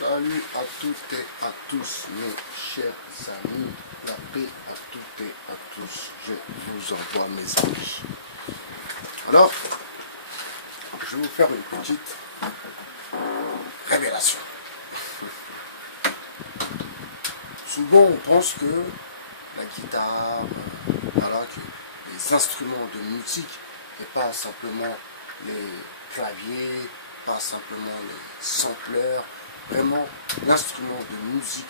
Salut à toutes et à tous mes chers amis, la paix à toutes et à tous, je vous envoie mes amis. Alors, je vais vous faire une petite révélation. Souvent on pense que la guitare, voilà, que les instruments de musique et pas simplement les claviers, pas simplement les sampleurs. Vraiment, l'instrument de musique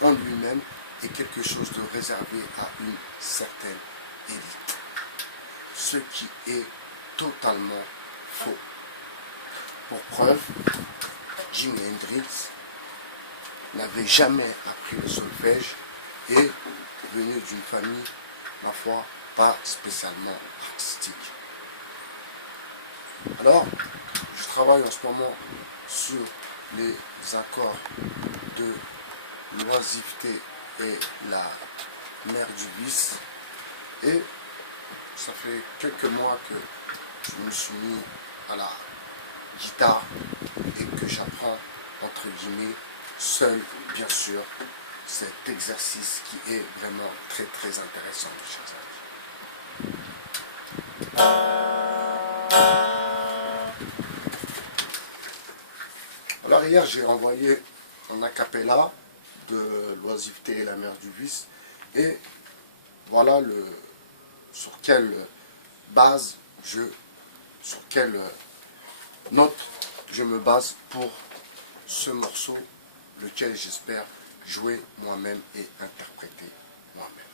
en lui-même est quelque chose de réservé à une certaine élite. Ce qui est totalement faux. Pour preuve, Jimi Hendrix n'avait jamais appris le solfège et venait d'une famille, ma foi, pas spécialement artistique. Alors, je travaille en ce moment sur les accords de l'oisiveté et la mère du vice, et ça fait quelques mois que je me suis mis à la guitare et que j'apprends entre guillemets seul, bien sûr, cet exercice qui est vraiment très très intéressant, mes chers amis. Alors hier j'ai envoyé un acapella de l'oisiveté et la mère du vice, et voilà sur quelle base sur quelle note je me base pour ce morceau, lequel j'espère jouer moi-même et interpréter moi-même.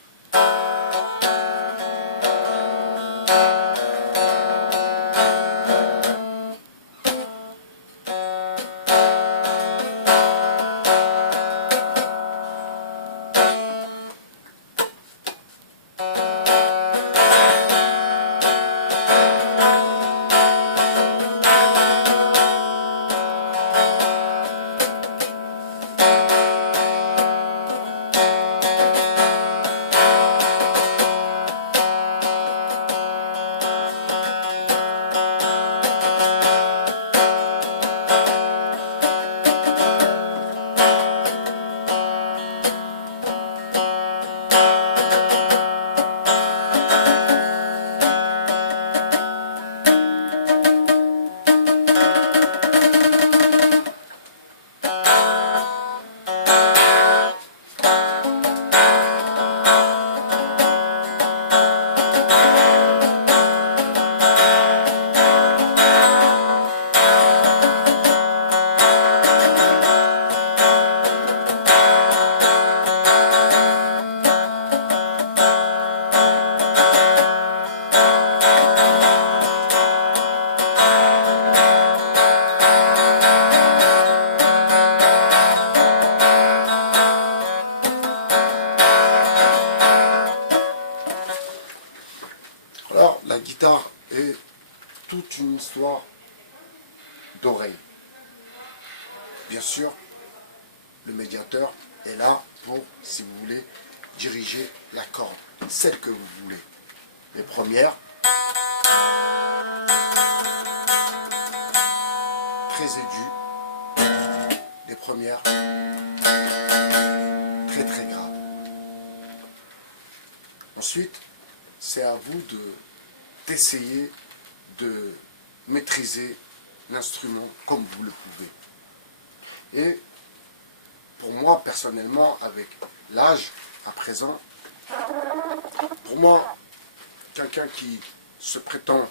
Alors, la guitare est toute une histoire d'oreille. Bien sûr, le médiateur est là pour, si vous voulez, diriger la corde, celle que vous voulez. Les premières, très aiguës, les premières, très très graves. Ensuite, c'est à vous d'essayer de maîtriser l'instrument comme vous le pouvez. Et pour moi, personnellement, avec l'âge à présent, pour moi, quelqu'un qui se prétend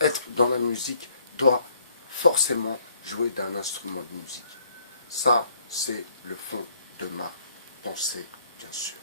être dans la musique doit forcément jouer d'un instrument de musique. Ça, c'est le fond de ma pensée, bien sûr.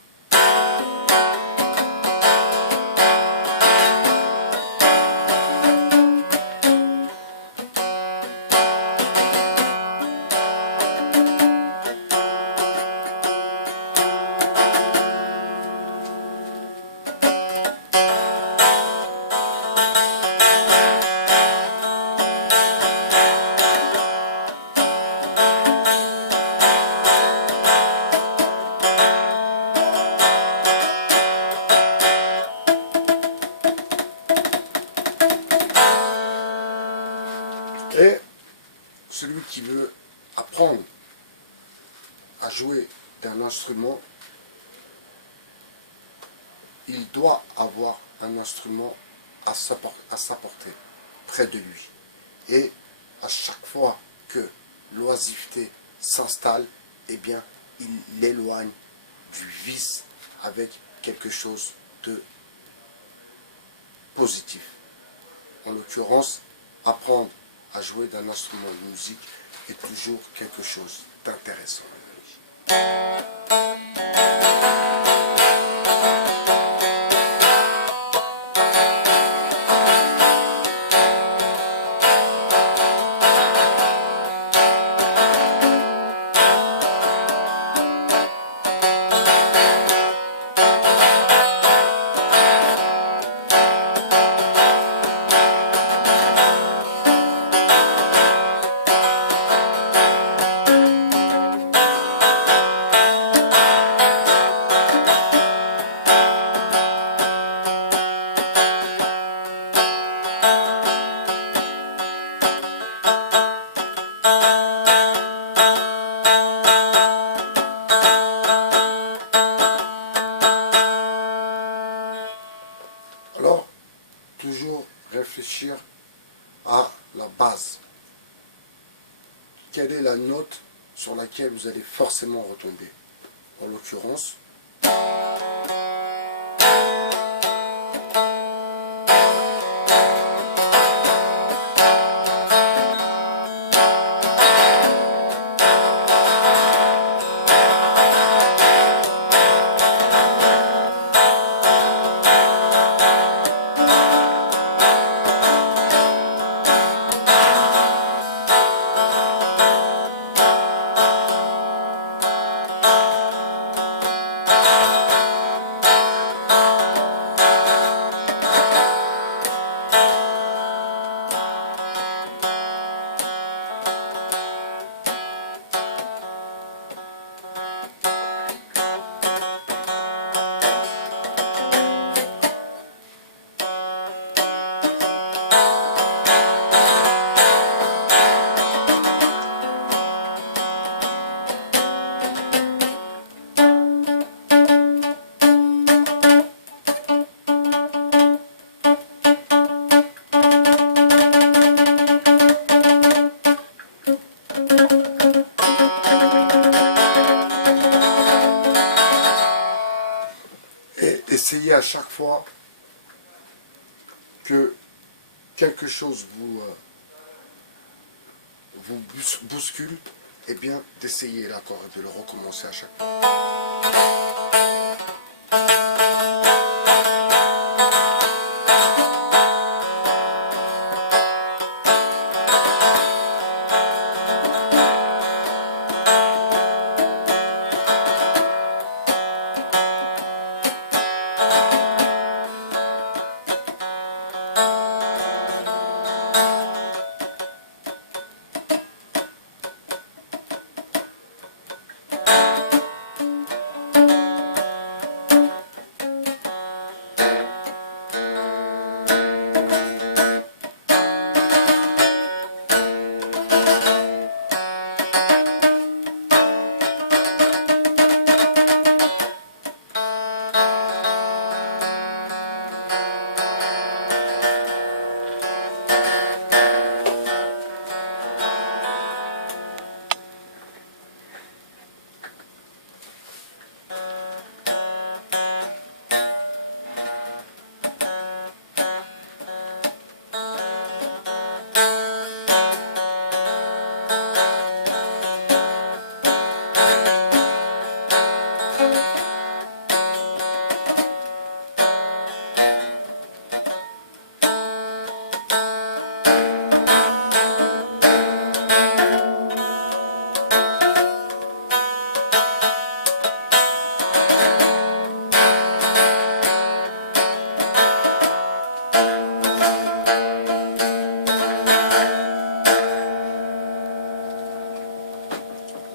Et celui qui veut apprendre à jouer d'un instrument, il doit avoir un instrument à sa portée, près de lui. Et à chaque fois que l'oisiveté s'installe, eh bien, il l'éloigne du vice avec quelque chose de positif. En l'occurrence, apprendre à jouer d'un instrument de musique est toujours quelque chose d'intéressant. Alors, toujours réfléchir à la base. Quelle est la note sur laquelle vous allez forcément retomber? En l'occurrence, et essayez à chaque fois que quelque chose vous bouscule, eh bien d'essayer l'accord et de le recommencer à chaque fois.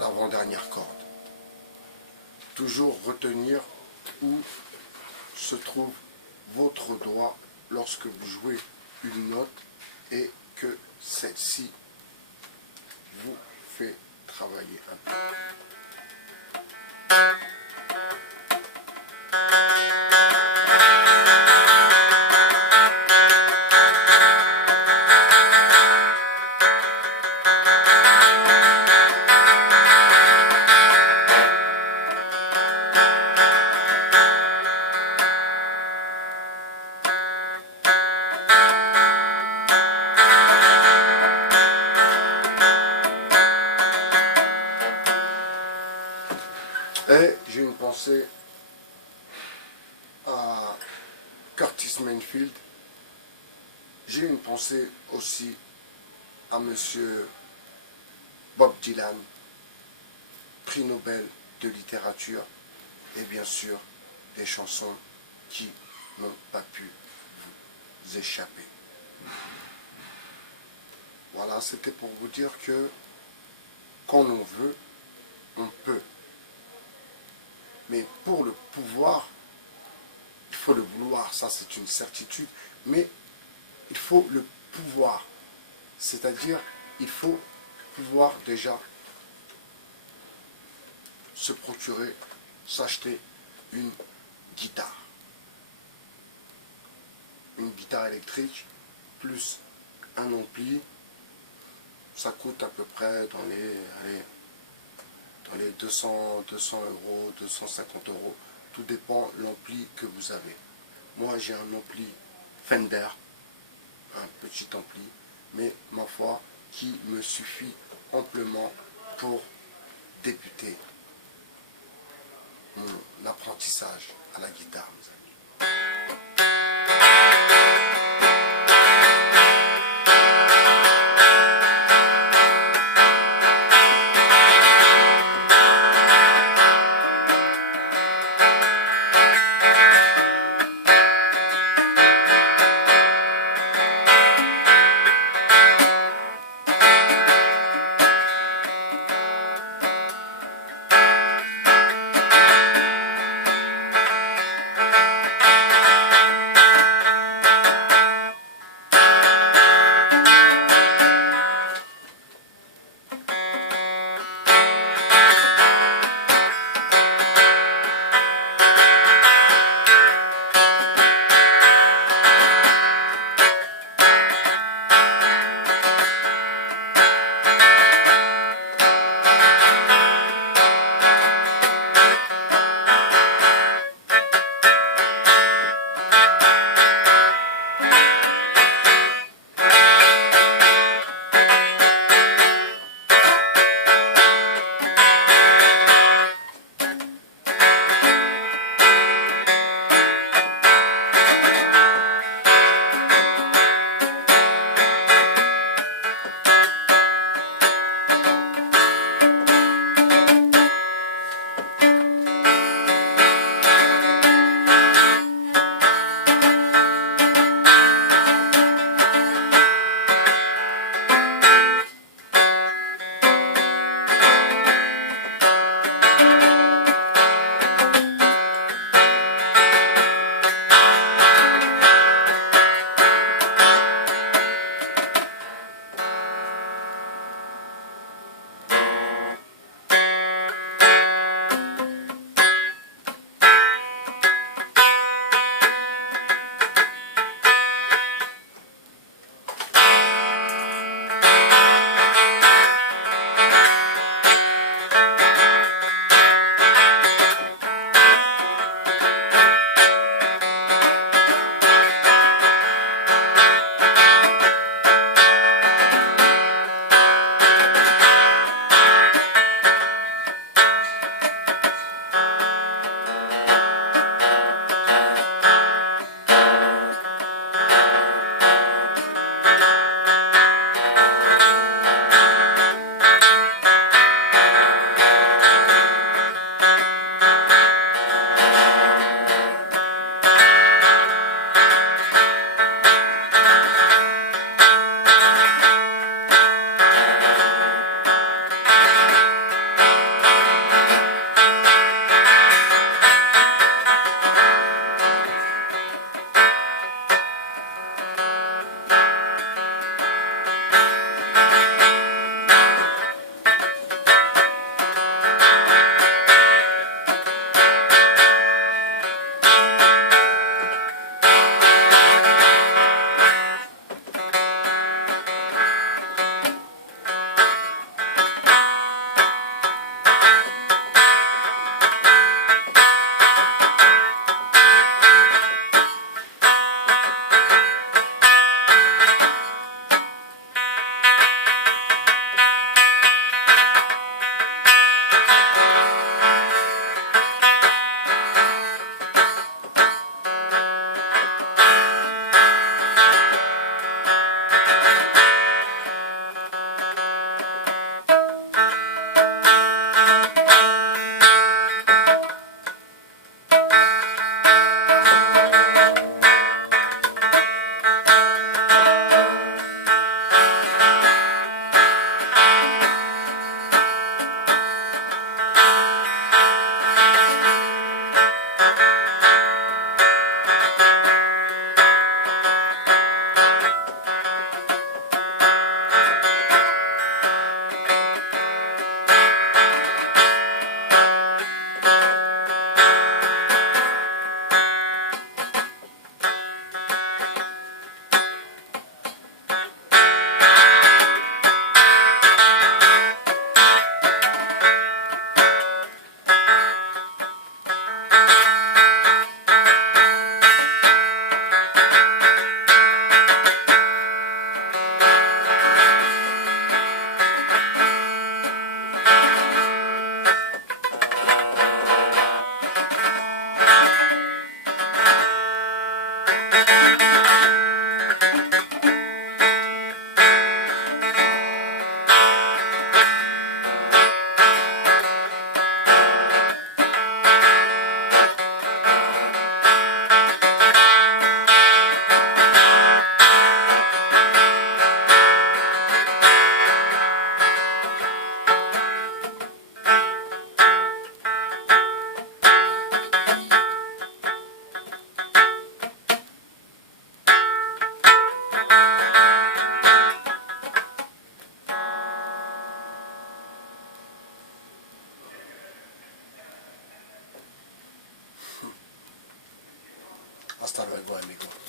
L'avant-dernière corde. Toujours retenir où se trouve votre doigt lorsque vous jouez une note et que celle-ci vous fait travailler un peu. pensée à Curtis Mayfield. J'ai une pensée aussi à monsieur Bob Dylan, prix Nobel de littérature, et bien sûr des chansons qui n'ont pas pu vous échapper. Voilà, c'était pour vous dire que quand on veut, on peut. Mais pour le pouvoir, il faut le vouloir, ça c'est une certitude, mais il faut le pouvoir. C'est-à-dire, il faut pouvoir déjà se procurer, s'acheter une guitare. Une guitare électrique, plus un ampli, ça coûte à peu près dans les 200 euros, 250 euros. Tout dépend de l'ampli que vous avez. Moi, j'ai un ampli Fender, un petit ampli, mais ma foi, qui me suffit amplement pour débuter mon apprentissage à la guitare, mes amis. Hasta luego, amigo.